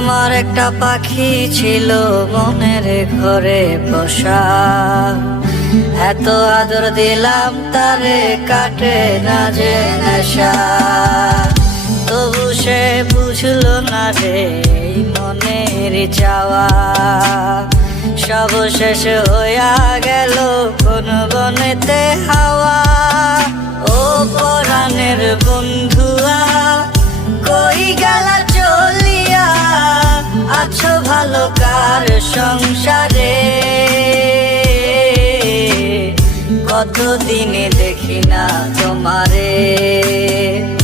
আমার একটা পাখি ছিল মনের ঘরে বসা। এত আদর দিলাম তারে কাটে না যে নেশা। তবু সে বুঝলো না রে মনের চাওয়া। সব শেষ হইয়া গেল কোন বনেতে হাওয়া। ও পরাণের বন্ধুয়া কার সংসারে। কতদিনে দেখি না তোমারে।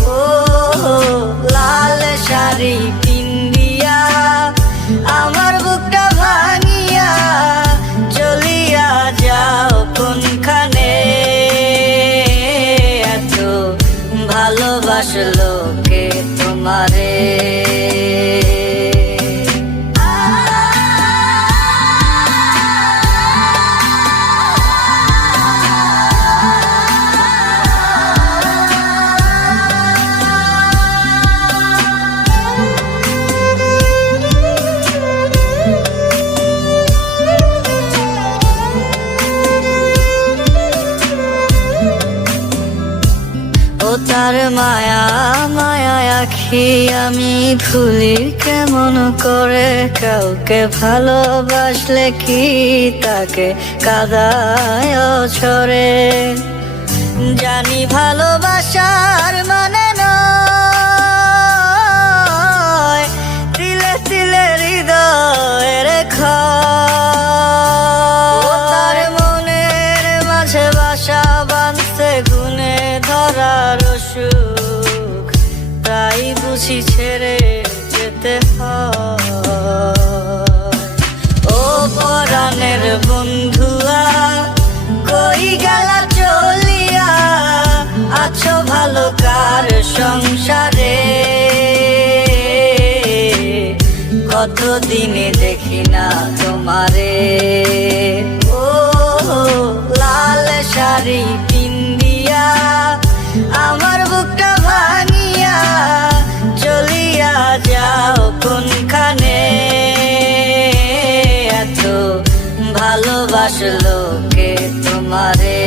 ও, লাল শাড়ি পিন্দিয়া আমার বুকটা ভাঙিয়া চলিয়া যাও কোনখানে। এত ভালোবাসলো কে তোমারে? তার মায়া মায়া আখি আমি ভুলি কেমন করে? কাউকে ভালোবাসলে কি তাকে কাদায় ছড়ে জানি ভালোবাসার বুঝি ছেড়ে যেতে ও পরাণের বন্ধুয়া, কই গেলা চলিয়া? আছো ভালো কার সংসারে? কতদিনে দেখি না তোমারে? কে তোমারে।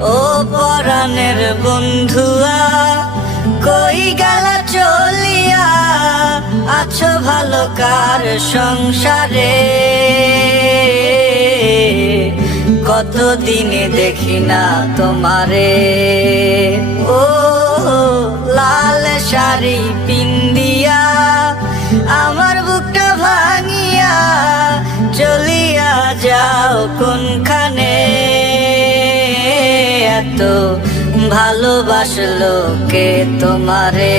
ও পরাণের বন্ধুয়া, কই গেলা চলিয়া? আছো ভালো কার সংসারে? কতদিনে দেখি না তোমারে। ও লাল শাড়ি পিন্দিয়া আমার যাও কোনখানে? এত ভালোবাসলো কে তোমারে?